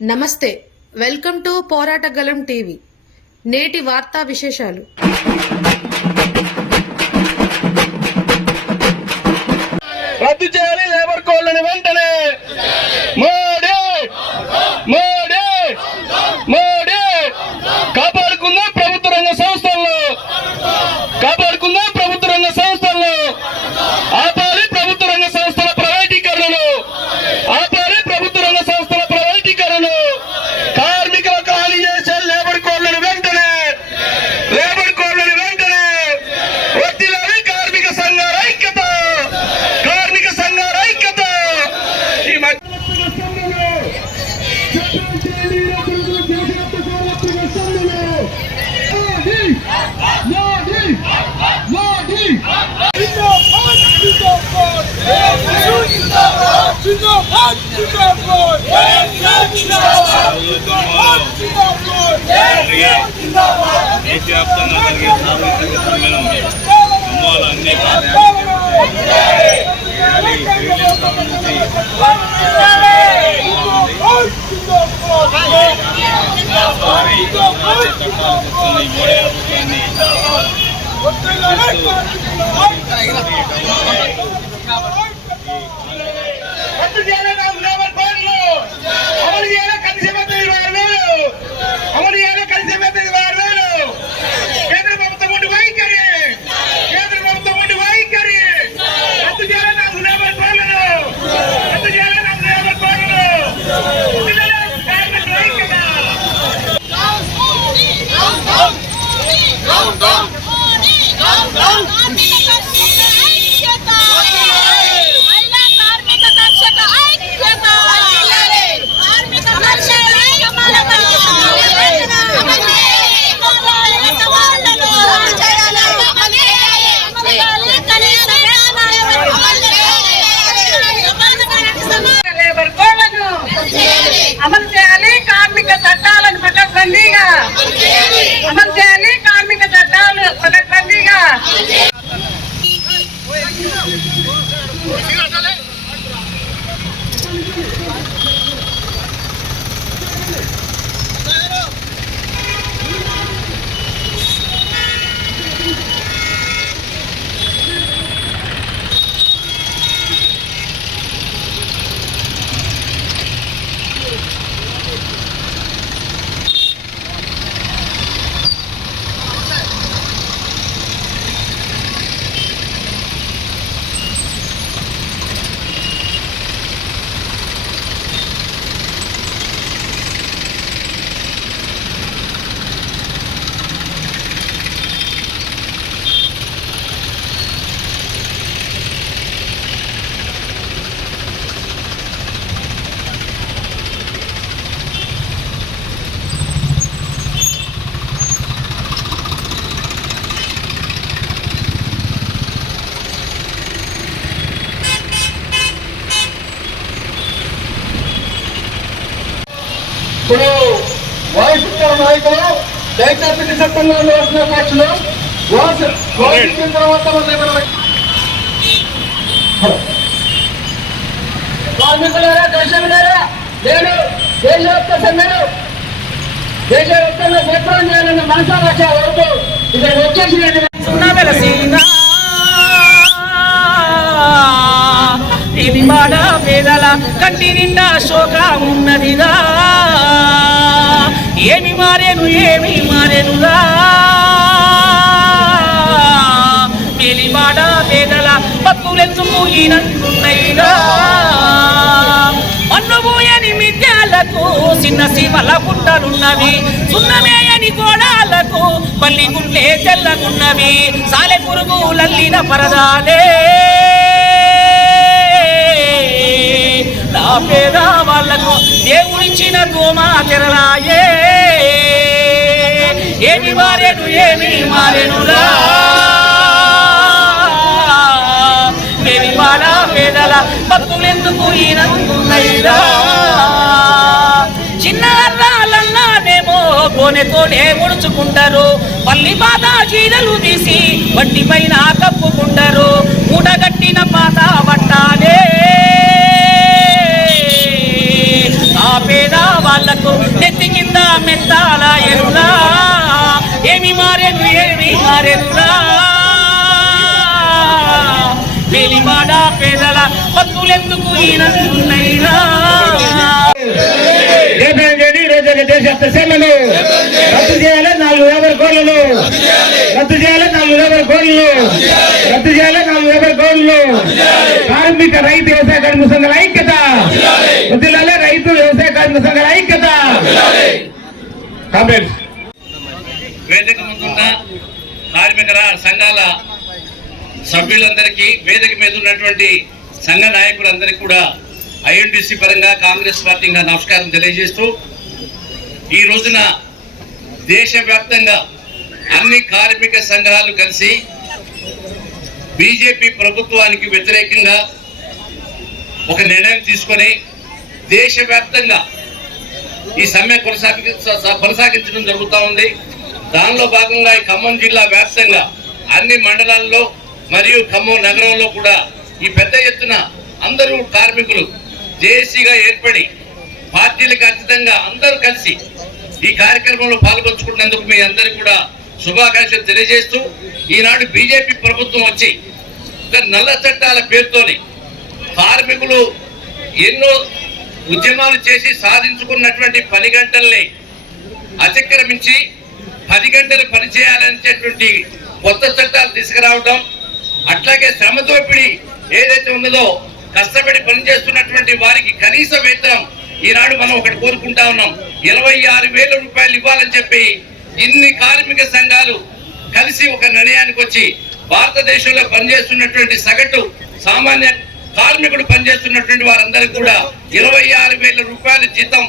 నమస్తే, welcome to పోరాటగలం TV. నేటి వార్తా విశేషాలు. రద్దు చేయాలి లేబర్ కోడ్లను వెంటనే. మోడీ మోడీ మోడీ కాపాడుకుందాం ప్రభుత్వ రంగ సంస్థల్లో, కాపాడుకుందాం ప్రభుత్వ రంగ సంస్థల్లో. ఆపాలి ప్రభుత్వ రంగ సంస్థల ప్రైవేటీకరణను, ఆపాలి ప్రభుత్వ రంగ సంస్థల ప్రైవేటీకరణను. కార్మికులకు హాని చేసే లేబర్ కోడ్లను వెంటనే, లేబర్ కోడ్లను వెంటనే. వద్దిలాలి కార్మిక సంఘాల ఐక్యత, కార్మిక సంఘాల ఐక్యత. ఈ దేశవ్యాప్తంగా జరిగే సార్వత్రిక సమ్మెలను అన్ని రద్దు చేయాలి లేబర్ కోడ్లు, అమలు చేయాలి కనీస వేతనం 20,000, అమలు చేయాలి కనీస వేతనం 20,000. కేంద్ర ప్రభుత్వం ఉండి వైఖరి, కేంద్ర ప్రభుత్వం ఉండి వైఖరి. రద్దు చేయాలి లేబర్ కోడ్లను, రద్దు చేయాలి లేబర్ కోడ్లను. కార్మికుల ఐక్యత. అమలు చేయాలి కార్మిక చట్టాలను పకడ్బందీగా, అమలు చేయాలి కార్మిక చట్టాలు పకడ్బందీగా. ఇప్పుడు వాయిస్తున్న నాయకులు దైత్యాత్మిక చట్టంలో వేసిన పక్షులు వాయించిన తర్వాత కార్మికులారా, దేశంలారా, నేను దేశవ్యాప్త సమ్మెను దేశవ్యాప్తంగా విప్లవం చేయాలన్న మనసారా వచ్చే వరకు ఇక్కడ వచ్చేసి ఇది మాడ పేదల కంటి నిండా శోకం ఉన్నదిరా. ఏమి మారేను ఏమి మారేనురా, మేలి మాడ పేదల బతుకులెందుకు ఈనంటున్నాయిరా. మన్నుబోయని మిద్యాలకు చిన్న శివల పుట్టలున్నవి, సున్నమేయని గోడాలకు పల్లి గుండె తెల్లగున్నవి. సాలె పురుగులల్లిన పరదాలే నా పేద వాళ్లకు దేవుడిచ్చిన దోమా తెరలాయే. ఏమి మారేను ఏమి మారేనురా, మేమి మాడ పేదల బతుకులెందుకు ఈనంటున్నాయిరా. చిన్న అర్రాలన్నానేమో కోనెతోనే ముడుచుకుంటారు, పల్లి పాత చీరలు తీసి వడ్డీ పైన కప్పుకుంటారు. మూటగట్టిన పాత బట్టాలే ఆ పేద వాళ్ళ వాళ్లకు నెత్తి కింద మెత్తాల ఎరులా ఏమి మారెనులా వెలిమాడ పేదల పత్తులెందుకు ఈయనైనా దేశ సేవలు రద్దు చేయాలి 4 లేబర్ కోడ్లను రద్దు చేయాలి 4 లేబర్ కోడ్లను రద్దు చేయాలి 4 లేబర్ కోడ్లను కార్మిక రైతు వ్యవసాయ కార్మిక సంఘాల ఐక్యత వదిలాలి రైతు వ్యవసాయ కార్మిక సంఘాల ఐక్యత కామెంట్స్ వేదిక ముందున్న కార్మిక సంఘాల సభ్యులందరికీ వేదిక మీద ఉన్నటువంటి సంఘ నాయకులందరికీ కూడా ఐఎన్టీసీ పరంగా కాంగ్రెస్ పార్టీగా నమస్కారం తెలియజేస్తూ ఈ రోజున దేశవ్యాప్తంగా అన్ని కార్మిక సంఘాలు కలిసి బీజేపీ ప్రభుత్వానికి వ్యతిరేకంగా ఒక నిర్ణయం తీసుకొని దేశవ్యాప్తంగా ఈ సమ్మె కొనసాగించడం జరుగుతూ ఉంది. దానిలో భాగంగా ఈ ఖమ్మం జిల్లా వ్యాప్తంగా అన్ని మండలాల్లో మరియు ఖమ్మం నగరంలో కూడా ఈ పెద్ద ఎత్తున అందరూ కార్మికులు జేఏసీగా ఏర్పడి పార్టీలకు అతీతంగా అందరూ కలిసి ఈ కార్యక్రమంలో పాల్గొంచుకున్నందుకు మీ అందరికీ కూడా శుభాకాంక్షలు తెలియజేస్తూ ఈనాడు బీజేపీ ప్రభుత్వం వచ్చి నల్ల చట్టాల పేరుతోని కార్మికులు ఎన్నో ఉద్యమాలు చేసి సాధించుకున్నటువంటి 10 గంటల్ని అతిక్రమించి 10 గంటలు పనిచేయాలనేటువంటి కొత్త చట్టాలు తీసుకురావడం, అట్లాగే శ్రమ దోపిడీ ఏదైతే ఉన్నదో కష్టపడి పనిచేస్తున్నటువంటి వారికి కనీస వేతనం ఈనాడు మనం ఒకటి కోరుకుంటా ఉన్నాం, 26,000 రూపాయలు ఇవ్వాలని చెప్పి ఇన్ని కార్మిక సంఘాలు కలిసి ఒక నిర్ణయానికి వచ్చి భారతదేశంలో పనిచేస్తున్నటువంటి సగటు సామాన్య కార్మికుడు పనిచేస్తున్నటువంటి వారందరికీ కూడా 26,000 రూపాయల జీతం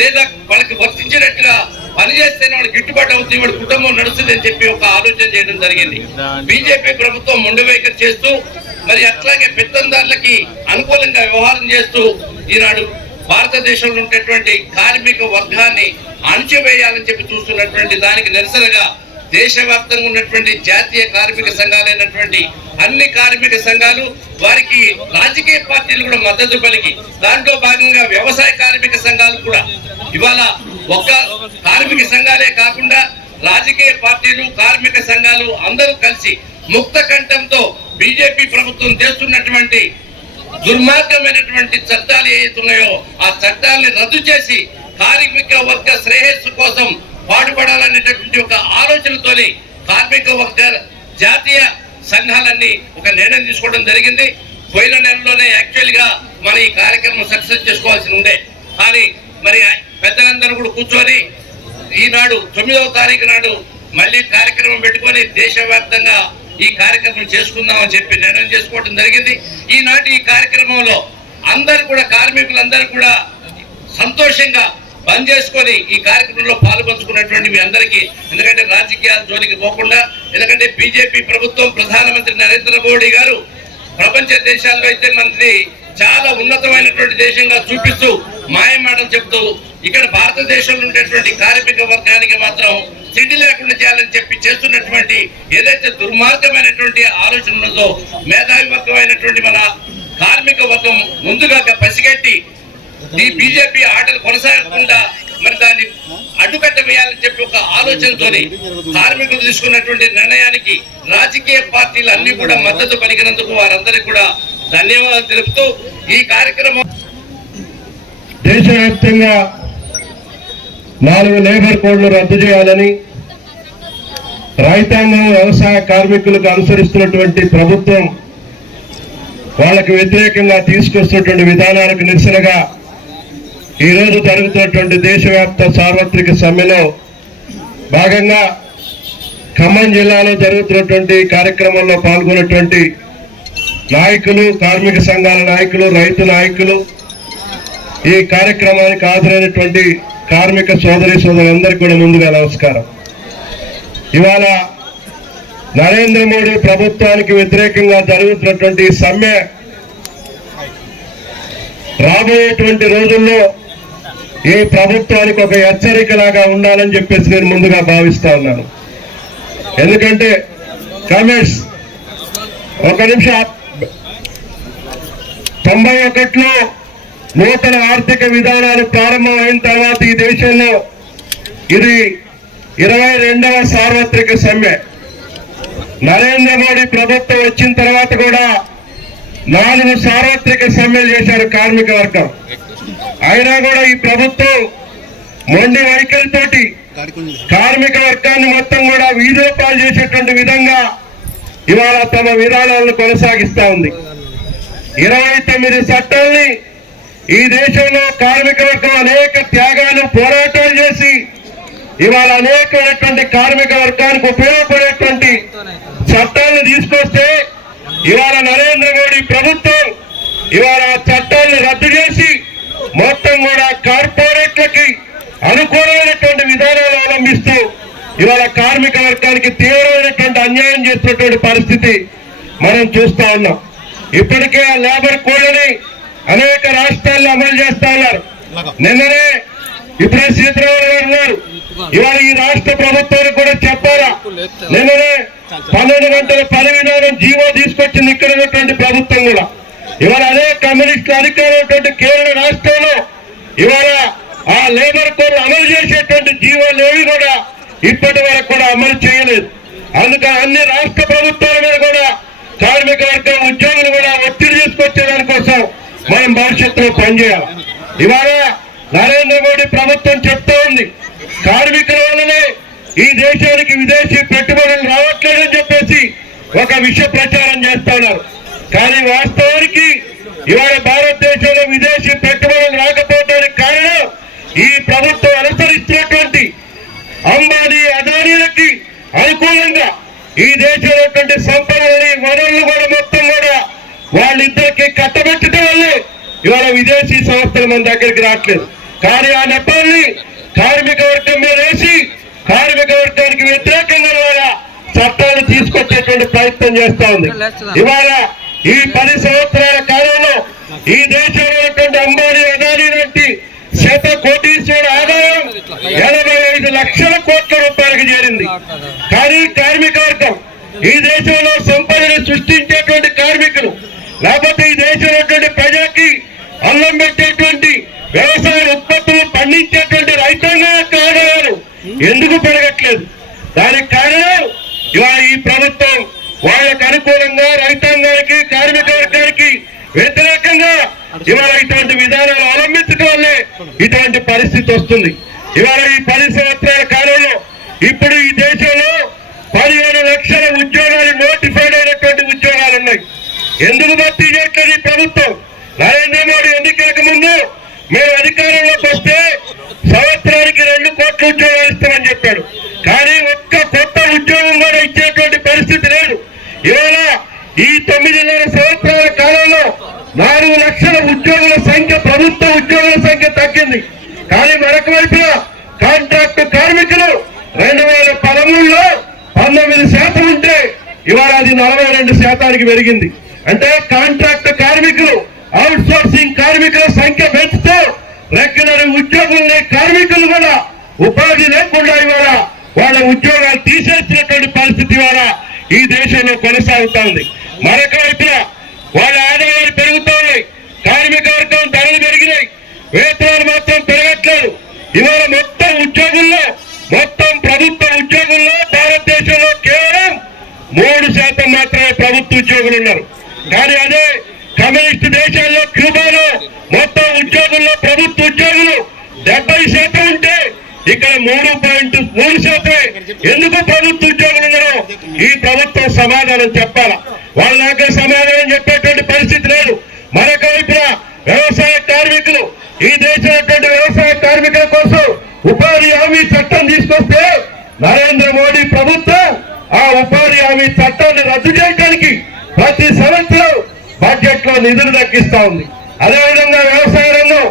లేదా వాళ్ళకి వర్తించినట్టుగా పనిచేస్తేనే వాళ్ళకి గిట్టుబాటు అవుతుంది, వాడి కుటుంబం నడుస్తుంది అని చెప్పి ఒక ఆలోచన చేయడం జరిగింది. బీజేపీ ప్రభుత్వం మొండి వైఖరి చేస్తూ మరి అట్లాగే పెత్తందారులకి అనుకూలంగా వ్యవహారం చేస్తూ ఈనాడు భారతదేశంలో ఉండేటువంటి కార్మిక వర్గాన్ని అణచివేయాలని చెప్పి చూస్తున్నటువంటి దానికి నిరసనగా దేశవ్యాప్తంగా ఉన్నటువంటి జాతీయ కార్మిక సంఘాలైనటువంటి అన్ని కార్మిక సంఘాలు వారికి రాజకీయ పార్టీలు కూడా మద్దతు పలికి దాంట్లో భాగంగా వ్యవసాయ కార్మిక సంఘాలు కూడా ఇవాళ ఒక్క కార్మిక సంఘాలే కాకుండా రాజకీయ పార్టీలు కార్మిక సంఘాలు అందరూ కలిసి ముక్త కంఠంతో బీజేపీ ప్రభుత్వం చేస్తున్నటువంటి దుర్మార్గమైనటువంటి చట్టాలు ఏవైతున్నాయో ఆ చట్టాలని రద్దు చేసి కార్మిక వర్గ శ్రేయస్సు కోసం పాటుపడాలనేటటువంటి ఒక ఆలోచనతోని కార్మిక వర్గ జాతీయ సంఘాలన్నీ ఒక నిర్ణయం తీసుకోవడం జరిగింది. పోయిన నెలలోనే యాక్చువల్ గా మన ఈ కార్యక్రమం సక్సెస్ చేసుకోవాల్సి ఉండే, కానీ మరి పెద్దలందరూ కూడా కూర్చొని ఈనాడు 9వ తారీఖు నాడు మళ్ళీ కార్యక్రమం పెట్టుకొని దేశవ్యాప్తంగా ఈ కార్యక్రమం చేసుకుందామని చెప్పి నిర్ణయం చేసుకోవడం జరిగింది. ఈనాటి ఈ కార్యక్రమంలో అందరూ కూడా కార్మికులందరూ కూడా సంతోషంగా బంద్ చేసుకొని ఈ కార్యక్రమంలో పాల్పంచుకున్నటువంటి మీ అందరికీ, ఎందుకంటే రాజకీయాల జోలికి పోకుండా, ఎందుకంటే బీజేపీ ప్రభుత్వం ప్రధానమంత్రి నరేంద్ర మోడీ గారు ప్రపంచ దేశాల్లో అయితే మనది చాలా ఉన్నతమైనటువంటి దేశంగా చూపిస్తూ మాయమాటలు చెప్తూ ఇక్కడ భారతదేశంలో ఉండేటువంటి కార్మిక వర్గానికి మాత్రం తిండి లేకుండా చేయాలని చెప్పి చేస్తున్నటువంటి ఏదైతే దుర్మార్గమైనటువంటి ఆలోచన ఉన్నదో మేధావి వర్గమైనటువంటి మన కార్మిక వర్గం ముందుగా పసిగట్టి ఈ బీజేపీ ఆటలు కొనసాగకుండా మరి దాన్ని అడ్డుకట్ట వేయాలని చెప్పి ఒక ఆలోచనతోని కార్మికులు తీసుకున్నటువంటి నిర్ణయానికి రాజకీయ పార్టీలు అన్ని కూడా మద్దతు పలికినందుకు వారందరికీ కూడా ధన్యవాదాలు తెలుపుతూ ఈ కార్యక్రమం దేశవ్యాప్తంగా 4 లేబర్ కోడ్లు రద్దు చేయాలని రైతాంగం వ్యవసాయ కార్మికులకు అనుసరిస్తున్నటువంటి ప్రభుత్వం వాళ్ళకు వ్యతిరేకంగా తీసుకొస్తున్నటువంటి విధానాలకు నిరసనగా ఈ రోజు జరుగుతున్నటువంటి దేశవ్యాప్త సార్వత్రిక సమ్మెలో భాగంగా ఖమ్మం జిల్లాలో జరుగుతున్నటువంటి కార్యక్రమంలో పాల్గొన్నటువంటి నాయకులు, కార్మిక సంఘాల నాయకులు, రైతు నాయకులు, ఈ కార్యక్రమానికి హాజరైనటువంటి కార్మిక సోదరి సోదరులందరికీ కూడా ముందుగా నమస్కారం. ఇవాళ నరేంద్ర మోడీ ప్రభుత్వానికి వ్యతిరేకంగా జరుగుతున్నటువంటి సమ్మె రాబోయేటువంటి రోజుల్లో ఈ ప్రభుత్వానికి ఒక హెచ్చరికలాగా ఉండాలని చెప్పేసి నేను ముందుగా భావిస్తా ఉన్నాను. ఎందుకంటే కామెంట్స్ ఒక నిమిషం 91లో నూతన ఆర్థిక విధానాలు ప్రారంభమైన తర్వాత ఈ దేశంలో ఇది 22వ సార్వత్రిక సమ్మె. నరేంద్ర మోడీ ప్రభుత్వం వచ్చిన తర్వాత కూడా 4 సార్వత్రిక సమ్మెలు చేశారు కార్మిక వర్గం. అయినా కూడా ఈ ప్రభుత్వం మొండి వైఖరితోటి కార్మిక వర్గాన్ని మొత్తం కూడా వీధిలో పాలు చేసేటువంటి విధంగా ఇవాళ తమ విధానాలను కొనసాగిస్తా ఉంది. 29 చట్టాల్ని ఈ దేశంలో కార్మిక వర్గం అనేక త్యాగాలు పోరాటాలు చేసి ఇవాళ అనేకమైనటువంటి కార్మిక వర్గానికి ఉపయోగపడేటువంటి చట్టాలను తీసుకొస్తే ఇవాళ నరేంద్ర మోడీ ప్రభుత్వం ఇవాళ చట్టాలను రద్దు చేసి మొత్తం కూడా కార్పొరేట్లకి అనుకూలమైనటువంటి విధానాలు అవలంబిస్తూ ఇవాళ కార్మిక వర్గానికి తీవ్రమైనటువంటి అన్యాయం చేస్తున్నటువంటి పరిస్థితి మనం చూస్తా ఉన్నాం. ఇప్పటికే ఆ లేబర్ కోడ్ని అనేక రాష్ట్రాల్లో అమలు చేస్తా ఉన్నారు. నిన్ననే ఇప్పుడే సీతారామన్ గారు ఉన్నారు. ఇవాళ ఈ రాష్ట్ర ప్రభుత్వానికి కూడా చెప్పాలా, నిన్ననే 12 గంటల పని విధానం జీవో తీసుకొచ్చింది ఇక్కడ ఉన్నటువంటి ప్రభుత్వం కూడా. ఇవాళ అదే కమ్యూనిస్టులు అధికారులు కేరళ రాష్ట్రంలో ఇవాళ ఆ లేబర్ కోడ్ అమలు చేసేటువంటి జీవోలు ఏవి కూడా ఇప్పటి వరకు కూడా అమలు చేయలేదు. అందుకని అన్ని రాష్ట్ర ప్రభుత్వాల మీద కూడా కార్మిక వర్గం ఉద్యోగులు కూడా ఒత్తిడి తీసుకొచ్చే దానికోసం మనం భవిష్యత్తులో పనిచేయాలి. ఇవాళ నరేంద్ర మోడీ ప్రభుత్వం చెప్తూ ఉంది, కార్మికుల వల్లనే ఈ దేశానికి విదేశీ పెట్టుబడులు రావట్లేదని చెప్పేసి ఒక విష ప్రచారం చేస్తా ఉన్నారు. కానీ వాస్తవానికి ఇవాళ భారతదేశంలో విదేశీ పెట్టుబడులు రాకపోవడానికి కారణం ఈ ప్రభుత్వం అనుసరిస్తున్నటువంటి అంబానీ అదానీలకి అనుకూలంగా ఈ దేశంలో సంపదలని వనరులు కూడా మొత్తం కూడా వాళ్ళిద్దరికి కట్టబెట్టడం వల్లే ఇవాళ విదేశీ సంస్థలు మన దగ్గరికి రావట్లేదు. కానీ ఆ నెపాన్ని కార్మిక వర్గం మీద వేసి కార్మిక వర్గానికి వ్యతిరేకంగా ఇవాళ చట్టాలు తీసుకొచ్చేటువంటి ప్రయత్నం చేస్తా ఉంది. ఇవాళ ఈ 10 సంవత్సరాల కాలంలో ఈ దేశంలో ఉన్నటువంటి అంబానీ అదానీ లాంటి కోటీశ్వరుల ఆదాయం 85 లక్షల కోట్ల రూపాయలకు చేరింది. కానీ కార్మిక వర్గం ఈ దేశంలో సంపదను సృష్టించేటువంటి కార్మికులు, లేకపోతే ఈ దేశంలో ప్రజలకి అన్నం పెట్టేటువంటి వ్యవసాయ ఉత్పత్తులు పండించేటువంటి రైతాంగం యొక్క ఆదాయాలు ఎందుకు పెరగట్లేదు? దానికి కారణం ఇవాళ ఈ ప్రభుత్వం వాళ్ళకు అనుకూలంగా రైతాంగానికి కార్మిక వర్గానికి వ్యతిరేకంగా ఇవాళ ఇటువంటి విధానాలు అవలంబించడం వల్లే ఇటువంటి పరిస్థితి వస్తుంది. ఇవాళ ఈ 10 సంవత్సరాల కాలంలో ఇప్పుడు ఈ దేశంలో 15 లక్షల ఉద్యోగాలు నోటిఫైడ్ అయినటువంటి ఉద్యోగాలు ఉన్నాయి. ఎందుకు భర్తీ చేయట్లేదు ఈ ప్రభుత్వం? నరేంద్ర మోడీ ఎన్నికలకు ముందు మేము అధికారంలోకి వస్తే సంవత్సరానికి 2 కోట్ల ఉద్యోగాలు ఇస్తామని చెప్పాడు. కానీ ఒక్క కొత్త ఉద్యోగం కూడా ఇచ్చేటువంటి పరిస్థితి లేదు. ఇవాళ ఈ 9.5 సంవత్సరాల కాలంలో 4 లక్షల ఉద్యోగుల సంఖ్య, ప్రభుత్వ ఉద్యోగుల సంఖ్య తగ్గింది. కానీ మరొక వైపున కాంట్రాక్ట్ కార్మికులు 2013లో 19% ఉంటే ఇవాళ అది 42% పెరిగింది. అంటే కాంట్రాక్ట్ కార్మికులు, అవుట్ సోర్సింగ్ కార్మికుల సంఖ్య పెంచుతూ రెగ్యులర్ ఉద్యోగుల్ని కార్మికులు కూడా ఉపాధి లేకుండా ఇవాళ వాళ్ళ ఉద్యోగాలు తీసేసినటువంటి పరిస్థితి ఇవాళ ఈ దేశంలో కొనసాగుతా ఉంది. మరొక వైపున వాళ్ళ ఆదాయాలు పెరుగుతున్నాయి, కార్మిక వర్గం ధరలు పెరిగినాయి, వేతనాలు మాత్రం పెరగట్లేదు. ఇవాళ మొత్తం ఉద్యోగుల్లో, మొత్తం ప్రభుత్వ ఉద్యోగుల్లో భారతదేశంలో కేవలం 3% మాత్రమే ప్రభుత్వ ఉద్యోగులు ఉన్నారు. కానీ అదే కమ్యూనిస్ట్ దేశాల్లో, క్యూబాలో మొత్తం ఉద్యోగుల్లో ప్రభుత్వ ఉద్యోగులు 70% ఉంటే ఇక్కడ 3.3%. ఎందుకు ప్రభుత్వ ఉద్యోగులు ఉన్నారో ఈ ప్రభుత్వం సమాధానం చెప్పాలా. వాళ్ళ దగ్గర సమాధానం చెప్పేటువంటి పరిస్థితి లేదు. మరొక వైపున వ్యవసాయ కార్మికులు, ఈ దేశంలో వ్యవసాయ కార్మికుల కోసం ఉపాధి హామీ చట్టం తీసుకొస్తే నరేంద్ర మోడీ ప్రభుత్వం ఆ ఉపాధి హామీ చట్టాన్ని రద్దు చేయడానికి ప్రతి సంవత్సరం బడ్జెట్ లో నిధులు దక్కిస్తా ఉంది. అదేవిధంగా వ్యవసాయ రంగం,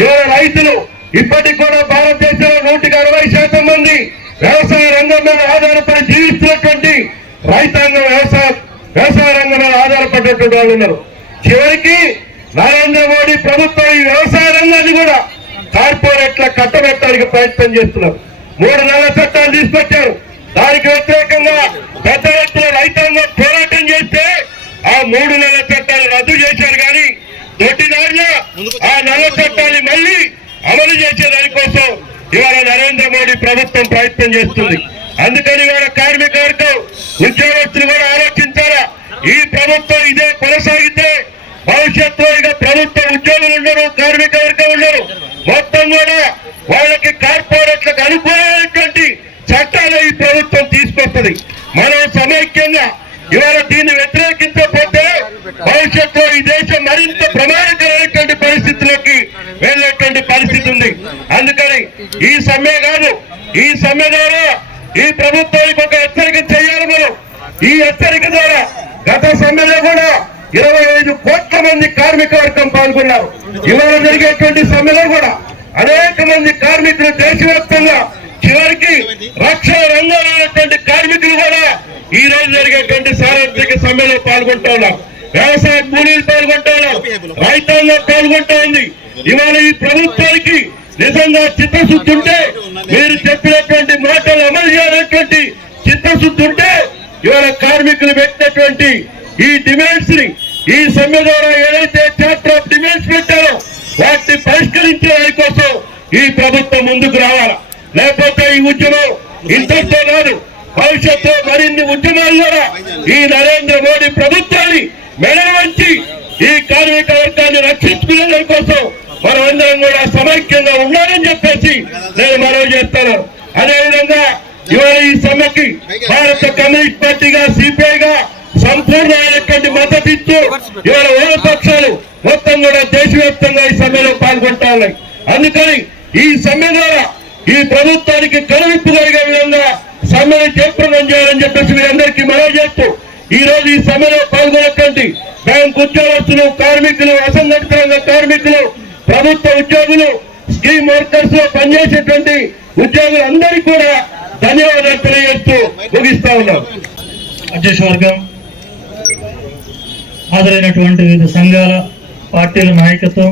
ఇవాళ రైతులు ఇప్పటికి కూడా భారతదేశంలో 160% మంది వ్యవసాయ రంగం మీద ఆధారపడి జీవిస్తున్నటువంటి రైతాంగం వ్యవసాయ రంగం మీద ఆధారపడినటువంటి వాళ్ళు ఉన్నారు. చివరికి నరేంద్ర మోడీ ప్రభుత్వం ఈ వ్యవసాయ రంగాన్ని కూడా కార్పొరేట్ల కట్టబెట్టడానికి ప్రయత్నం చేస్తున్నారు. 3 నెలల చట్టాలు తీసుకొచ్చారు. దానికి వ్యతిరేకంగా పెద్ద ఎత్తున రైతాంగం పోరాటం చేస్తే ఆ 3 నెలల చట్టాలు రద్దు చేశారు. కానీ దొడ్డిదారిలో ఆ నల్ల చట్టాన్ని మళ్ళీ అమలు చేసే దానికోసం ఇవాళ నరేంద్ర మోడీ ప్రభుత్వం ప్రయత్నం చేస్తుంది. అందుకని ఇవాళ కార్మిక వర్గం ఉద్యోగస్తులు కూడా ఆలోచించాలా. ఈ ప్రభుత్వం ఇదే కొనసాగితే భవిష్యత్తులో ఇక ప్రభుత్వ ఉద్యోగులు ఉండరు, కార్మిక వర్గం ఉండరు. మొత్తం కూడా వాళ్ళకి కార్పొరేట్లకు అనుకూలమైనటువంటి చట్టాలు ఈ ప్రభుత్వం తీసుకొస్తుంది. మనం సమైక్యంగా ఇవాళ దీన్ని వ్యతిరేకించకపోతే భవిష్యత్తులో ఈ దేశం మరింత ప్రమాదకరమైనటువంటి పరిస్థితుల్లోకి వెళ్ళేటువంటి పరిస్థితి ఉంది. అందుకని ఈ సమ్మె కాదు, ఈ సమ్మె ద్వారా ఈ ప్రభుత్వానికి ఒక హెచ్చరిక చేయాలి. మనం ఈ హెచ్చరిక ద్వారా గత సమ్మెలో కూడా 25 కోట్ల మంది కార్మిక వర్గం పాల్గొన్నారు. ఇవాళ జరిగేటువంటి సమ్మెలో కూడా అనేక మంది కార్మికులు దేశవ్యాప్తంగా, చివరికి రక్షణ రంగంలో ఉన్నటువంటి కార్మికులు కూడా ఈ రోజు జరిగేటువంటి సార్వత్రిక సమ్మెలో పాల్గొంటూ ఉన్నారు. వ్యవసాయ కూలీలు పాల్గొంటూ ఉన్నారు, రైతాంగం పాల్గొంటూ ఉంది. ఇవాళ ఈ ప్రభుత్వానికి నిజంగా చిత్తశుద్ధి ఉంటే, మీరు చెప్పినటువంటి మాటలు అమలు చేయాలనేటువంటి చిత్తశుద్ధి ఉంటే, ఇవాళ కార్మికులు పెట్టినటువంటి ఈ డిమాండ్స్ ని, ఈ సమ్మె ద్వారా ఏదైతే చాప్టర్ ఆఫ్ డిమాండ్స్ పెట్టారో వాటిని పరిష్కరించే దానికోసం ఈ ప్రభుత్వం ముందుకు రావాలా. లేకపోతే ఈ ఉద్యమం ఇంతటితో కాదు, భవిష్యత్తులో మరిన్ని ఉద్యమాలు ద్వారా ఈ నరేంద్ర మోడీ ప్రభుత్వాన్ని మెడవంచి ఈ కార్మిక వర్గాన్ని రక్షించుకునే కోసం మనం అందరం కూడా సమైక్యంగా ఉండాలని చెప్పేసి నేను మనవి చేస్తాను. అదేవిధంగా ఇవాళ ఈ సమ్మెకి భారత కమ్యూనిస్ట్ పార్టీగా, సిపిఐగా సంపూర్ణమైనటువంటి మద్దతు ఇస్తూ ఇవాళ వామపక్షాలు మొత్తం కూడా దేశవ్యాప్తంగా ఈ సమ్మెలో పాల్గొంటా ఉన్నాయి. అందుకని ఈ సమ్మె ద్వారా ఈ ప్రభుత్వానికి కనువిప్పు కలిగే విధంగా సమ్మెను జయప్రదం చేయాలని చెప్పేసి మీ అందరికీ మనవి చేస్తూ, ఈ రోజు ఈ సమ్మెలో పాల్గొన్నటువంటి బ్యాంక్ ఉద్యోగస్తులు, కార్మికులు, అసంఘటిత రంగ కార్మికులు, ప్రభుత్వ ఉద్యోగులు, స్కీమ్ వర్కర్స్ లో పనిచేసేటువంటి ఉద్యోగులు అందరికీ కూడా ధన్యవాదాలు తెలియజేస్తూ ముగిస్తా ఉన్నాం. అధ్యక్ష వర్గం, హాజరైనటువంటి వివిధ సంఘాల, పార్టీల నాయకత్వం,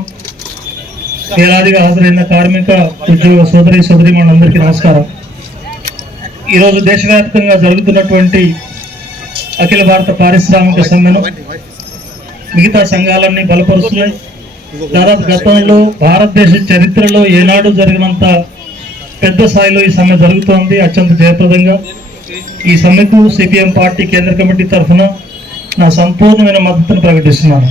వేలాదిగా హాజరైన కార్మిక ఉద్యోగ సోదరీమణులందరికీ నమస్కారం. ఈరోజు దేశవ్యాప్తంగా జరుగుతున్నటువంటి అఖిల భారత పారిశ్రామిక సమ్మెను మిగతా సంఘాలన్నీ బలపరుస్తున్నాయి. దాదాపు గతంలో భారతదేశ చరిత్రలో ఏనాడు జరిగినంత పెద్ద స్థాయిలో ఈ సమ్మె జరుగుతోంది, అత్యంత జయప్రదంగా. ఈ సమ్మెకు సిపిఎం పార్టీ కేంద్ర కమిటీ తరఫున నా సంపూర్ణమైన మద్దతును ప్రకటిస్తున్నాను.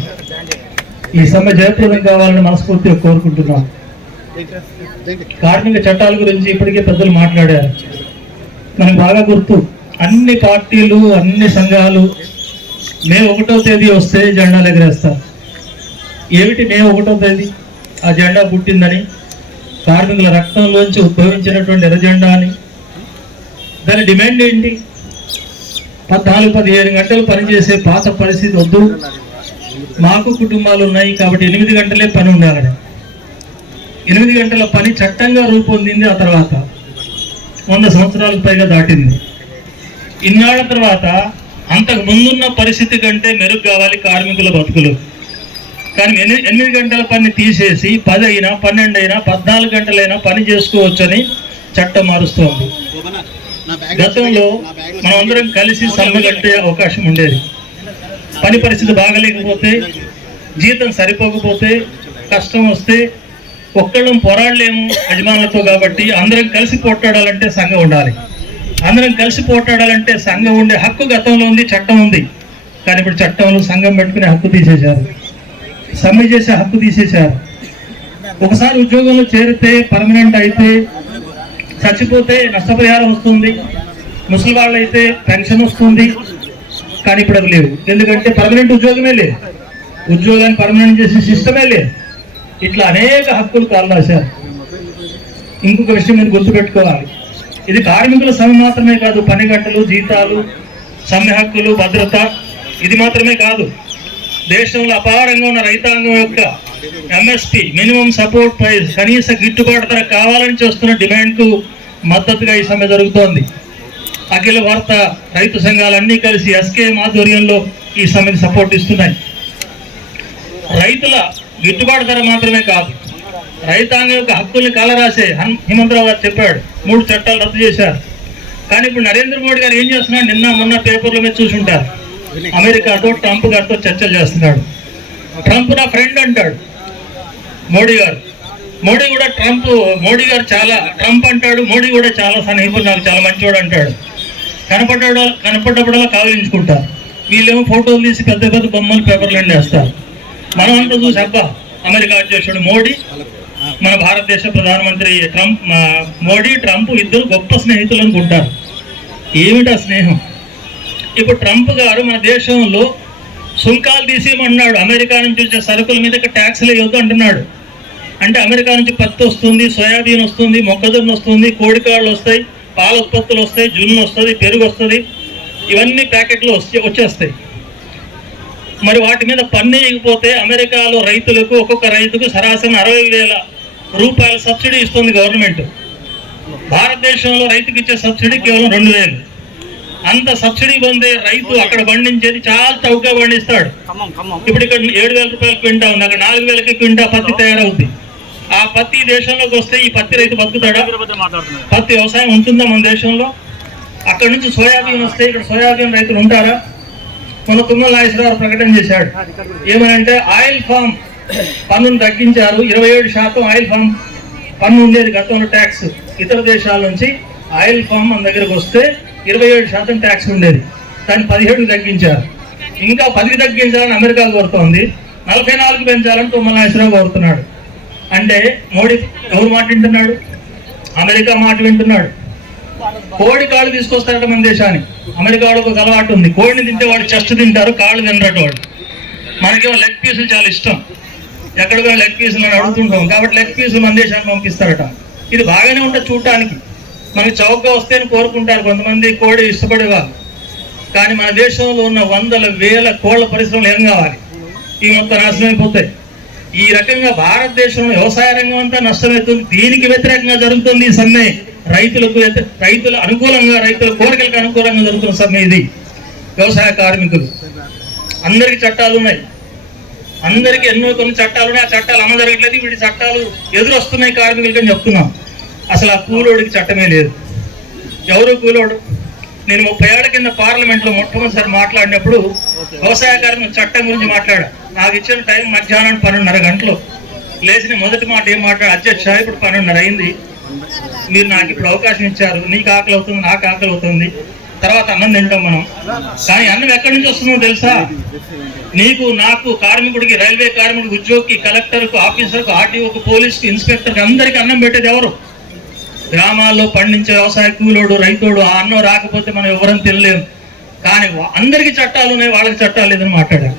ఈ సమ్మె జయప్రదం కావాలని మనస్ఫూర్తిగా కోరుకుంటున్నాను. కార్మిక చట్టాల గురించి ఇప్పటికే పెద్దలు మాట్లాడారు. మనకు బాగా గుర్తు, అన్ని పార్టీలు, అన్ని సంఘాలు మే 1వ తేదీ వస్తే జెండాలు ఎగరేస్తారు. ఏమిటి మే 1వ తేదీ? ఆ జెండా పుట్టిందని, కార్మికుల రక్తంలోంచి ఉద్భవించినటువంటి ఎర్ర జెండా అని. దాని డిమాండ్ ఏంటి? 14-15 గంటలు పనిచేసే పాత పరిస్థితి వద్దు, మాకు కుటుంబాలు ఉన్నాయి కాబట్టి 8 గంటలే పని ఉండాలని. 8 గంటల పని చట్టంగా రూపొందింది. ఆ తర్వాత 100 సంవత్సరాలకు పైగా దాటింది. ఇన్నాళ్ల తర్వాత అంతకు ముందున్న పరిస్థితి కంటే మెరుగు కావాలి కార్మికుల బతుకులు. కానీ 8 గంటల పని తీసేసి 10 అయినా, 12 అయినా, 14 గంటలైనా పని చేసుకోవచ్చని చట్టం మారుస్తోంది. గతంలో మనం అందరం కలిసి సమ్మె కట్టే అవకాశం ఉండేది. పని పరిస్థితి బాగలేకపోతే, జీతం సరిపోకపోతే, కష్టం వస్తే ఒక్కళ్ళం పోరాడలేము యజమానులతో. కాబట్టి అందరం కలిసి పోట్లాడాలంటే సంఘం ఉండాలి. అందరం కలిసి పోట్లాడాలంటే సంఘం ఉండే హక్కు గతంలో ఉంది, చట్టం ఉంది. కానీ ఇప్పుడు చట్టంలో సంఘం పెట్టుకునే హక్కు తీసేశారు, సమ్మె చేసే హక్కు తీసేశారు. ఒకసారి ఉద్యోగంలో చేరితే, పర్మనెంట్ అయితే, చచ్చిపోతే నష్టపరిహారం వస్తుంది, ముసలి వాళ్ళు అయితే పెన్షన్ వస్తుంది. కానీ ఇప్పుడు అది లేవు. ఎందుకంటే పర్మనెంట్ ఉద్యోగమే లేదు, ఉద్యోగాన్ని పర్మనెంట్ చేసే సిస్టమే లేదు. ఇట్లా అనేక హక్కులు కాలరాశారు. ఇంకొక విషయం మీరు గుర్తుపెట్టుకోవాలి, ఇది కార్మికుల సమ్మె మాత్రమే కాదు. పని గంటలు, జీతాలు, సమ్మె హక్కులు, భద్రత ఇది మాత్రమే కాదు. దేశంలో అపారంగా ఉన్న రైతాంగం యొక్క ఎంఎస్పి, మినిమం సపోర్ట్ ప్రైస్, కనీస గిట్టుబాటు ధర కావాలని చేస్తున్న డిమాండ్కు మద్దతుగా ఈ సమ్మె జరుగుతోంది. అఖిల భారత రైతు సంఘాలన్నీ కలిసి ఎస్కేఎం ఆధ్వర్యంలో ఈ సమ్మెకి సపోర్ట్ ఇస్తున్నాయి. రైతుల గిట్టుబాటు ధర మాత్రమే కాదు, రైతాంగం యొక్క హక్కుల్ని కాలరాసే హిమంతరావు గారు చెప్పాడు 3 చట్టాలు రద్దు చేశారు. కానీ ఇప్పుడు నరేంద్ర మోడీ గారు ఏం చేస్తున్నారు? నిన్న మొన్న పేపర్ల మీద చూసుంటారు, అమెరికాతో ట్రంప్ గారితో చర్చలు చేస్తున్నాడు. ట్రంప్ నా ఫ్రెండ్ అంటాడు, మోడీ కూడా మోడీ గారు చాలా ట్రంప్ అంటాడు, మోడీ కూడా చాలా సన్నిహితుడు, నాకు చాలా మంచివాడు అంటాడు. కనపడ్డప్పుడల్లా కావిలించుకుంటారు. వీళ్ళేమో ఫోటోలు తీసి పెద్ద పెద్ద బొమ్మలు పేపర్లు వేస్తారు. మనం అంతా చూసి అబ్బా అమెరికా అధ్యక్షుడు మోడీ, మన భారతదేశ ప్రధానమంత్రి ట్రంప్ ఇద్దరు గొప్ప స్నేహితులు అనుకుంటారు. ఏమిటా స్నేహం? ఇప్పుడు ట్రంప్ గారు మన దేశంలో సుంకాలు తీసేయమన్నాడు. అమెరికా నుంచి వచ్చే సరుకుల మీద ట్యాక్స్లు వేయొద్దు అంటున్నాడు. అంటే అమెరికా నుంచి పత్తి వస్తుంది, సోయాబీన్ వస్తుంది, మొక్కజొన్న వస్తుంది, కోడికాళ్ళు వస్తాయి, పాల ఉత్పత్తులు వస్తాయి, జున్ను వస్తుంది, పెరుగు వస్తుంది, ఇవన్నీ ప్యాకెట్లు వచ్చేస్తాయి. మరి వాటి మీద పన్ను వేయకపోతే అమెరికాలో రైతులకు ఒక్కొక్క రైతుకు సరాసరి 60,000 రూపాయల సబ్సిడీ ఇస్తుంది గవర్నమెంట్. భారతదేశంలో రైతుకి ఇచ్చే సబ్సిడీ కేవలం 2,000. అంత సబ్సిడీ పొందే రైతు అక్కడ పండించేది చాలా చౌకగా పండిస్తాడు. ఇప్పుడు ఇక్కడ 7,000 రూపాయల క్వింటా ఉంది, అక్కడ 4,000కి క్వింటా పత్తి తయారవుతుంది. ఆ పత్తి దేశంలోకి వస్తే ఈ పత్తి రైతు బతుకుతాడా? పత్తి వ్యవసాయం ఉంటుందా మన దేశంలో? అక్కడ నుంచి సోయాబీన్ వస్తే ఇక్కడ సోయాబీన్ రైతులు ఉంటారా? మన తుమ్మల నాగేశ్వరరావు ప్రకటన చేశాడు. ఏమనంటే ఆయిల్ ఫామ్ పన్నును తగ్గించారు. 27% ఆయిల్ ఫామ్ పన్ను ఉండేది గతంలో ట్యాక్స్. ఇతర దేశాల నుంచి ఆయిల్ ఫామ్ మన దగ్గరకు వస్తే 27% ట్యాక్స్ ఉండేది, దాన్ని 17 తగ్గించారు. ఇంకా 10 తగ్గించాలని అమెరికా కోరుతోంది, 44 పెంచాలని తుమ్మల నాగేశ్వరరావు కోరుతున్నాడు. అంటే మోడీ ఎవరు మాట వింటున్నాడు? అమెరికా మాట వింటున్నాడు. కోడి కాళ్ళు తీసుకొస్తారట మన దేశానికి. అమెరికా వాడికి ఒక అలవాటు ఉంది, కోడిని తింటే వాడు చెస్ట్ తింటారు, కాళ్ళు తినరట వాడు. మనకేమో లెగ్ పీసులు చాలా ఇష్టం, ఎక్కడ కూడా లెగ్ పీసులు అని అడుగుతుంటాం, కాబట్టి లెగ్ పీసులు మన దేశానికి పంపిస్తారట. ఇది బాగానే ఉంటుంది చూడటానికి, మనకి చౌకగా వస్తేనే కోరుకుంటారు కొంతమంది కోడి ఇష్టపడేవాళ్ళు. కానీ మన దేశంలో ఉన్న 100,000 కోళ్ల పరిశ్రమలు ఏం కావాలి? ఇవి మొత్తం నాశనమైపోతాయి. ఈ రకంగా భారతదేశంలో వ్యవసాయ రంగం అంతా నష్టమవుతుంది. దీనికి వ్యతిరేకంగా జరుగుతుంది ఈ సమ్మె. రైతుల అనుకూలంగా, రైతుల కోరికలకు అనుకూలంగా జరుగుతున్న సమ్మె ఇది. వ్యవసాయ కార్మికులు అందరికీ చట్టాలు ఉన్నాయి, అందరికీ కొన్ని చట్టాలు ఉన్నాయి. ఆ చట్టాలు అమలు జరగట్లేదు. వీటి చట్టాలు ఎదురొస్తున్నాయి కార్మికులకి అని చెప్తున్నాం. అసలు ఆ కూలోడికి చట్టమే లేదు. ఎవరు కూలోడు? నేను 30 ఏళ్ల కింద పార్లమెంట్లో మొట్టమొదటిసారి మాట్లాడినప్పుడు వ్యవసాయ కార్మికుల చట్టం గురించి మాట్లాడా. నాకు ఇచ్చిన టైం మధ్యాహ్నం 12:30 గంటలు. లేచిన మొదటి మాట ఏం మాట్లాడు? అధ్యక్ష ఇప్పుడు 12:30 అయింది, మీరు నాకు ఇప్పుడు అవకాశం ఇచ్చారు, నీకు ఆకలి అవుతుంది, నాకు ఆకలి అవుతుంది, తర్వాత అన్నం తింటాం మనం. కానీ అన్నం ఎక్కడి నుంచి వస్తుందో తెలుసా? నీకు, నాకు, కార్మికుడికి, రైల్వే కార్మికుడికి, ఉద్యోగికి, కలెక్టర్కు, ఆఫీసర్కు, ఆర్టీఓకు, పోలీసుకు, ఇన్స్పెక్టర్కి అందరికీ అన్నం పెట్టేది ఎవరు? గ్రామాల్లో పండించే వ్యవసాయ కూలోడు, రైతుడు. ఆ అన్నం రాకపోతే మనం ఎవరని తెలియలేము. కానీ అందరికీ చట్టాలు ఉన్నాయి, వాళ్ళకి చట్టాలు లేదని మాట్లాడారు.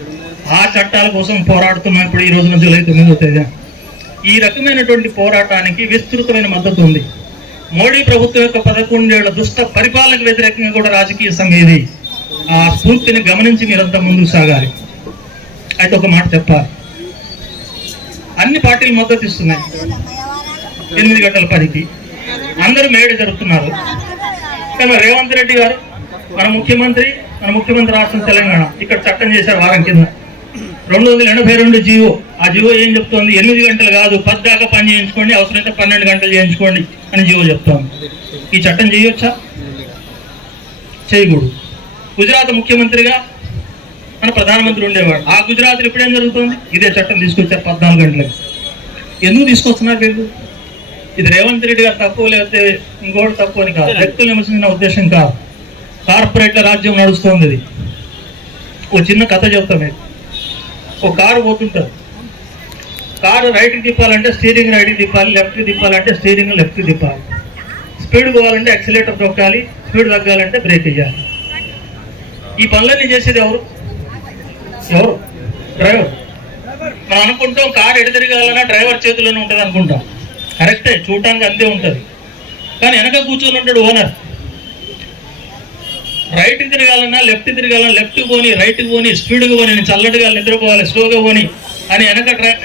ఆ చట్టాల కోసం పోరాడుతున్నాం ఇప్పుడు ఈ రోజున జూలై 9వ తేదీ. ఈ రకమైనటువంటి పోరాటానికి విస్తృతమైన మద్దతు ఉంది. మోడీ ప్రభుత్వం యొక్క 11 ఏళ్ల దుష్ట పరిపాలనకు వ్యతిరేకంగా కూడా రాజకీయ సమ్మె ఇది. ఆ స్ఫూర్తిని గమనించి మీరంతా ముందుకు సాగాలి. అయితే ఒక మాట చెప్పాలి, అన్ని పార్టీలు మద్దతు ఇస్తున్నాయి 8 గంటల పనికి, అందరూ మేడ జరుపుతున్నారు. కానీ రేవంత్ రెడ్డి గారు మన ముఖ్యమంత్రి రాష్ట్రం తెలంగాణ ఇక్కడ చట్టం చేశారు వారం కింద 282 జీవో. ఆ జీవో ఏం చెప్తోంది? 8 గంటలు కాదు 10 దాకా పని చేయించుకోండి, అవసరమైతే 12 గంటలు చేయించుకోండి అని జీవో చెప్తోంది. ఈ చట్టం చేయొచ్చా? చేయకూడదు. గుజరాత్ ముఖ్యమంత్రిగా మన ప్రధానమంత్రి ఉండేవాడు. ఆ గుజరాత్లో ఇప్పుడేం జరుగుతుంది? ఇదే చట్టం తీసుకొచ్చారు 14 గంటలకి. ఎందుకు తీసుకొస్తున్నారు వీళ్ళు? ఇది రేవంత్ రెడ్డి గారు తక్కువ, లేకపోతే ఇంకోటి తక్కువ అని కాదు, వ్యక్తులు విమర్శించిన ఉద్దేశం కాదు. కార్పొరేట్ల రాజ్యం నడుస్తోంది ఇది. ఒక చిన్న కథ చెప్తాం మీకు. ఒక కారు పోతుంటారు, కారు రైట్కి తిప్పాలంటే స్టీరింగ్ రైట్కి తిప్పాలి, లెఫ్ట్కి తిప్పాలంటే స్టీరింగ్ లెఫ్ట్కి తిప్పాలి. స్పీడ్ పోవాలంటే యాక్సిలేటర్ తొక్కాలి, స్పీడ్ తగ్గాలంటే బ్రేక్ వేయాలి. ఈ పనులన్నీ చేసేది ఎవరు? డ్రైవర్. మనం అనుకుంటాం కారు ఎటు తిరగాలన్నా డ్రైవర్ చేతిలోనే ఉంటుంది అనుకుంటాం. కరెక్టే, చూడటానికి అంతే ఉంటుంది. కానీ వెనక కూర్చొని ఉంటాడు ఓనర్. రైట్కి తిరగాలన్నా లెఫ్ట్ తిరగాలన్నా లెఫ్ట్ పోని, రైట్కి పోని, స్పీడ్గా పోని, నేను చల్లటిగా నిద్రపోవాలి, స్లోగా పోని అని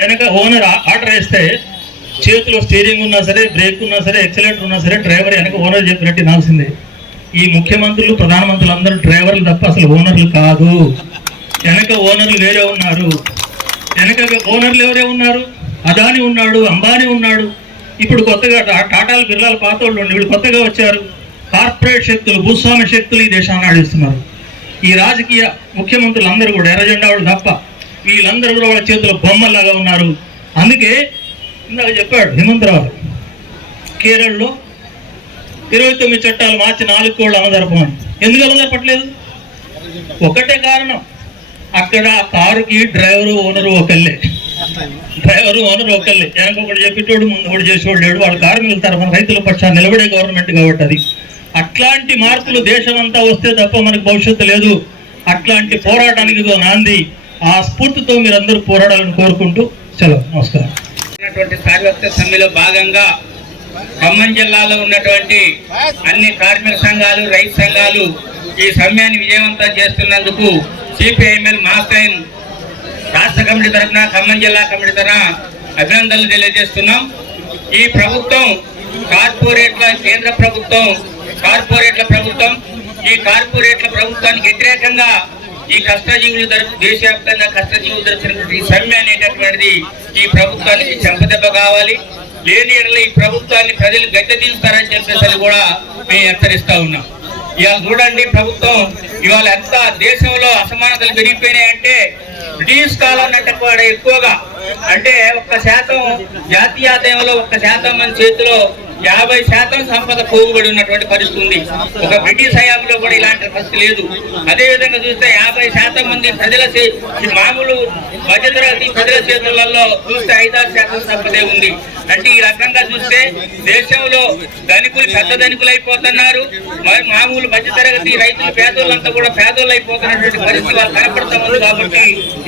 వెనక ఓనర్ ఆర్డర్ వేస్తే చేతిలో స్టీరింగ్ ఉన్నా సరే, బ్రేక్ ఉన్నా సరే, ఎక్సలేటర్ ఉన్నా సరే డ్రైవర్ వెనక ఓనర్ చెప్పినట్టు వినాల్సిందే. ఈ ముఖ్యమంత్రులు, ప్రధానమంత్రులు అందరూ డ్రైవర్లు తప్ప అసలు ఓనర్లు కాదు. వెనక ఓనర్లు వేరే ఉన్నారు. వెనక ఓనర్లు ఎవరే ఉన్నారు? అదాని ఉన్నాడు, అంబానీ ఉన్నాడు. ఇప్పుడు కొత్తగా టాటాలు, బిర్లాలు పాత వాళ్ళు ఉండి వీళ్ళు కొత్తగా వచ్చారు. కార్పొరేట్ శక్తులు, భూస్వామ్య శక్తులు ఈ దేశాన్ని ఆడిస్తున్నారు. ఈ రాజకీయ ముఖ్యమంత్రులు అందరూ కూడా ఎర్రజెండా వాళ్ళు తప్ప వీళ్ళందరూ కూడా వాళ్ళ చేతిలో బొమ్మల్లాగా ఉన్నారు. అందుకే ఇందాక చెప్పాడు హిమంతరావు, కేరళలో 29 చట్టాలు మార్చి 4 కోళ్ళు అమలుజరపమని. ఎందుకు అమలుజరపట్లేదు? ఒకటే కారణం, అక్కడ కారుకి డ్రైవరు ఓనరు ఒకళ్ళే. వెనక ఒకటి చెప్పేటోడు, ముందు ఒకటి చేసేవాడు లేడు. వాళ్ళు కార్మికుల తరఫున రైతుల పక్షాన్ని నిలబడే గవర్నమెంట్ కాబట్టి అది. అట్లాంటి మార్పులు దేశం అంతా వస్తే తప్ప మనకు భవిష్యత్తు లేదు. అట్లాంటి పోరాటానికి నాంది. ఆ స్ఫూర్తితో మీరందరూ పోరాడాలని కోరుకుంటూ సెలవు. నమస్కారం. సార్వత్రిక సమ్మెలో భాగంగా ఖమ్మం జిల్లాలో ఉన్నటువంటి అన్ని కార్మిక సంఘాలు, రైతు సంఘాలు ఈ సమ్మెని విజయవంతం చేస్తున్నందుకు సిపిఐఎంఎల్ మాస్టైన్ రాష్ట్ర కమిటీ తరఫున, ఖమ్మం జిల్లా కమిటీ తరఫున అభినందనలు తెలియజేస్తున్నాం. ఈ ప్రభుత్వం కేంద్ర ప్రభుత్వం కార్పొరేట్ల ప్రభుత్వం. ఈ కార్పొరేట్ల ప్రభుత్వానికి వ్యతిరేకంగా ఈ కష్టజీవులు దేశవ్యాప్తంగా కష్టజీవులు జరుగుతున్నటువంటి ఈ సమ్మె అనేటటువంటిది ఈ ప్రభుత్వానికి చెంపదెబ్బ కావాలి. లేని ఎడల ఈ ప్రభుత్వాన్ని ప్రజలు గద్దె తీస్తారని చెప్పేసి కూడా మేము హెచ్చరిస్తా ఉన్నాం. ఇవాళ చూడండి, ప్రభుత్వం ఇవాళ ఎంత దేశంలో అసమానతలు పెరిగిపోయినాయంటే బ్రిటిష్ కాలం అంటే కూడా ఎక్కువగా, అంటే 1% జాతీయ ఆదాయంలో 1% మంది చేతిలో 50% సంపద పోగుబడి ఉన్నటువంటి పరిస్థితి ఉంది. ఒక బ్రిటిష్ హయాంలో కూడా ఇలాంటి పరిస్థితి లేదు. అదే విధంగా చూస్తే 50% మంది ప్రజల మామూలు మధ్యతరగతి ప్రజల చేతులలో చూస్తే 5-6% సంపదే ఉంది. అంటే ఈ రకంగా చూస్తే దేశంలో ధనికులు పెద్ద ధనికులు అయిపోతున్నారు, మరి మామూలు మధ్యతరగతి రైతులు పేదోళ్ళంతా కూడా పేదోళ్ళు అయిపోతున్నటువంటి పరిస్థితి వాళ్ళు కనపడతా ఉంది. కాబట్టి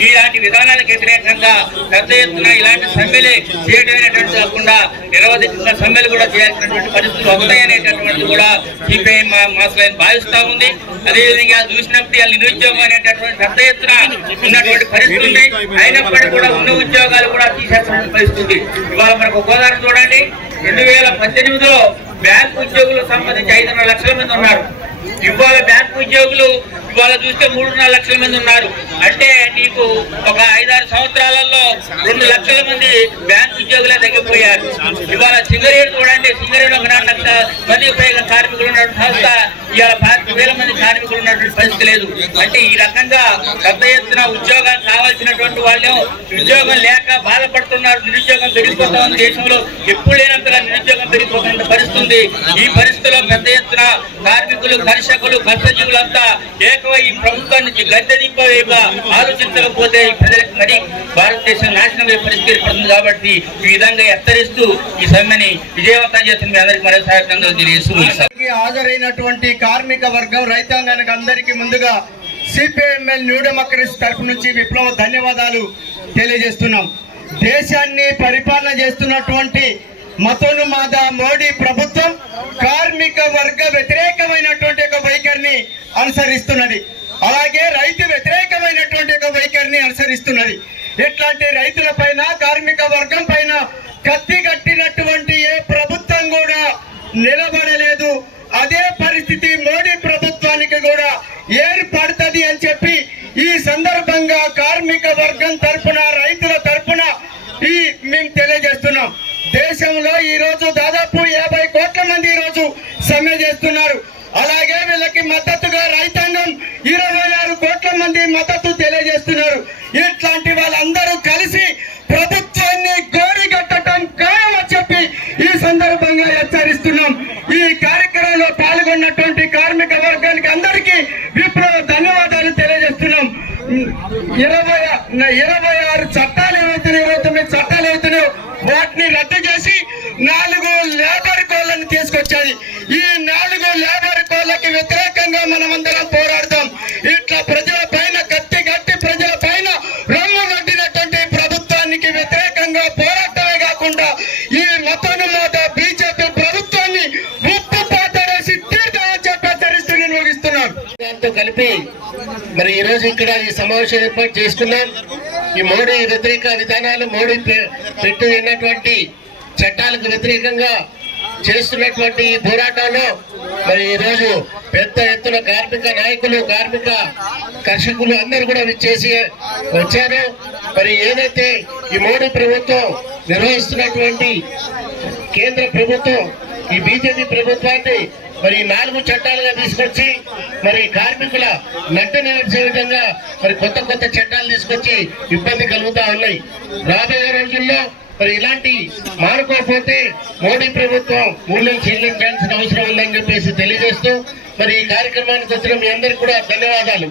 ఇలాంటి విధానాలకు వ్యతిరేకంగా పెద్ద ఎత్తున ఇలాంటి సమ్మెలే చేయడమైనటువంటి కాకుండా నిరవధికంగా సమ్మెలు కూడా చేయాల్సినటువంటి పరిస్థితులు వస్తాయనేటటువంటిది కూడా సిపిఐ మాస్లైన్ భావిస్తా ఉంది. అదేవిధంగా చూసినప్పుడు వాళ్ళు నిరుద్యోగం అనేటటువంటి పెద్ద ఎత్తున ఉన్నటువంటి పరిస్థితి ఉంది. అయినప్పటికీ కూడా ఉన్న ఉద్యోగాలు కూడా తీసేస్తున్న పరిస్థితి. ఇవాళ మనకు ఉదాహరణ చూడండి, 2018లో బ్యాంకు ఉద్యోగులు సంబంధించి 5.5 లక్షల మంది ఉన్నారు. ఇవాళ బ్యాంకు ఉద్యోగులు ఇవాళ చూస్తే 3.5 లక్షల మంది ఉన్నారు. అంటే నీకు ఒక 5-6 సంవత్సరాలలో 2 లక్షల మంది బ్యాంకు ఉద్యోగులే తగ్గిపోయారు. ఇవాళ సింగరేణి చూడండి, సింగరేణి ఒక 4 లక్షల మందికి పైగా కార్మికులు ఉన్నటువంటి సంస్థ ఇవాళ 5,000 మంది కార్మికులు ఉన్నటువంటి పరిస్థితి లేదు. అంటే ఈ రకంగా పెద్ద ఎత్తున ఉద్యోగాలు కావాల్సినటువంటి వాళ్ళు ఉద్యోగం లేక బాధపడుతున్నారు. నిరుద్యోగం పెరిగిపోతా ఉంది. దేశంలో ఎప్పుడు లేనంతగా నిరుద్యోగం పెరిగిపోతున్న పరిస్థితి ఉంది. ఈ పరిస్థితిలో పెద్ద ఎత్తున కార్మికులు, కర్షకులు, కష్టజీవులంతా ఏకమై ఈ ప్రభుత్వాన్ని గద్దె దింపేగా ఆలోచించకపోతే ఈ ప్రజలకు మరి భారతదేశం నాశనం పరిస్థితి ఏర్పడుతుంది. కాబట్టి ఈ విధంగా హెచ్చరిస్తూ ఈ సమ్మెని విజయవంతం చేస్తుంది. అందరికీ మరోసారి తెలియజేస్తూ హాజరైనటువంటి కార్మిక వర్గం, రైతాంగానికి అందరికీ ముందుగా సిపిఐఎంఎల్ న్యూ డెమోక్రసీ తరఫు నుంచి విప్లవ ధన్యవాదాలు తెలియజేస్తున్నాం. దేశాన్ని పరిపాలన చేస్తున్నటువంటి మతోన్మాద మోడీ ప్రభుత్వం కార్మిక వర్గ వ్యతిరేకమైనటువంటి ఒక వైఖరిని అనుసరిస్తున్నది. అలాగే రైతు వ్యతిరేకమైనటువంటి ఒక వైఖరిని అనుసరిస్తున్నది. ఇట్లాంటి రైతుల పైన, కార్మిక వర్గం పైన కత్తి కట్టినటువంటి ఏ ప్రభుత్వం కూడా నిలబడలేదు. అదే పరిస్థితి మోడీ ప్రభుత్వానికి కూడా ఏర్పడుతుంది అని చెప్పి ఈ సందర్భంగా కార్మిక వర్గం తరఫున, రైతుల తరఫున మేము తెలియజేస్తున్నాం. దేశంలో ఈ రోజు దాదాపు 50 కోట్ల మంది ఈ రోజు సమ్మె చేస్తున్నారు. అలాగే వీళ్ళకి మద్దతుగా రైతాంగం 26 కోట్ల మంది మద్దతు తెలియజేస్తున్నారు. ఇట్లాంటి వాళ్ళందరూ కలిసి ప్రభుత్వాన్ని గోరిగట్టడం ఖాయమని చెప్పి ఈ సందర్భంగా హెచ్చరిస్తున్నాం. ఈ కార్యక్రమంలో పాల్గొన్నటువంటి కార్మిక వర్గానికి అందరికీ విప్లవ ధన్యవాదాలు తెలియజేస్తున్నాం. 26 చట్టాలు ఏవైతున్నాయో, 29 చట్టాలు ఏవైతున్నాయో వాటిని రద్దు చేసి 4 లేబర్ కోడ్లను తీసుకొచ్చాయి. ఈ 4 లేబర్ కోడ్లకి వ్యతిరేకంగా మనమందరం పోరాడతాం. ఇట్లా ప్రజల పైన కత్తి గట్టి ప్రజల పైన రొమ్ము గట్టినటువంటి ప్రభుత్వానికి వ్యతిరేకంగా పోరాటమే కాకుండా ఈ మతోన్మాద బీజేపీ ప్రభుత్వాన్ని ఉప్పు పాతరేసి తీర్థమని చెప్పి హెచ్చరిస్తూ నేను ముగిస్తున్నాను. దాంతో కలిపి మరి ఈ రోజు ఇక్కడ ఈ సమావేశం ఏర్పాటు చేసుకున్నాం. ఈ మోడీ వ్యతిరేక విధానాలు, మోడీ పెట్టినటువంటి చట్టాలకు వ్యతిరేకంగా చేస్తున్నటువంటి ఈ పోరాటంలో మరి ఈ రోజు పెద్ద ఎత్తున కార్మిక నాయకులు, కార్మిక కర్షకులు అందరూ కూడా విచ్చేసి వచ్చారు. మరి ఏదైతే ఈ మోడీ ప్రభుత్వం నిర్వహిస్తున్నటువంటి కేంద్ర ప్రభుత్వం ఈ బీజేపీ ప్రభుత్వాన్ని మరి 4 చట్టాలుగా తీసుకొచ్చి మరి కార్మికుల నడ్డు నిలిచే విధంగా మరి కొత్త చట్టాలు తీసుకొచ్చి ఇబ్బంది కలుగుతా ఉన్నాయి. రాబోయే రోజుల్లో మరి ఇలాంటి మానుకోకపోతే మోడీ ప్రభుత్వం మూల్యం చెల్లించాల్సిన అవసరం ఉందని చెప్పేసి తెలియజేస్తూ మరి ఈ కార్యక్రమానికి వచ్చిన మీ అందరికీ కూడా ధన్యవాదాలు.